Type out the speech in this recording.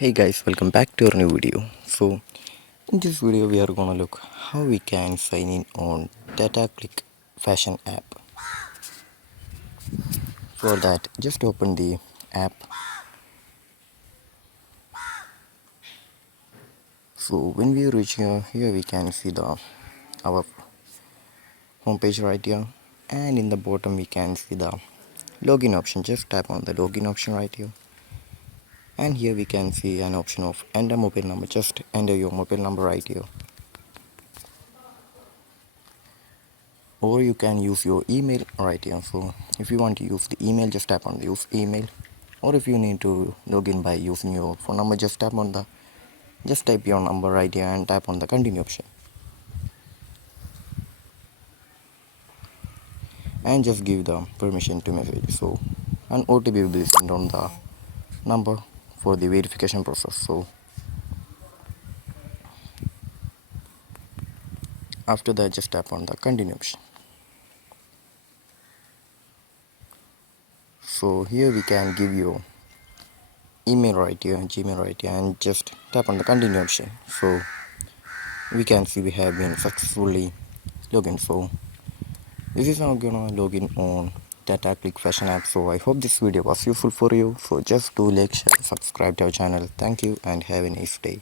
Hey guys, welcome back to our new video. So in this video we are gonna look how we can sign in on Tata Cliq Fashion app. For that, just open the app. So when we reach here we can see the our homepage right here, and in the bottom we can see the login option. Just tap on the login option right here, and here we can see an option of enter mobile number. Just enter your mobile number right here, or you can use your email right here. So if you want to use the email, just tap on the use email, or if you need to log in by using your phone number, just type your number right here and tap on the continue option, and just give the permission to message. So an OTP will be sent on the number for the verification process. So after that, just tap on the continue option. So here we can give your email right here, Gmail right here, and just tap on the continue option. So we can see we have been successfully login. So this is how gonna login on Tata Cliq Fashion app. So I hope this video was useful for you. So just do like, share, subscribe to our channel. Thank you and have a nice day.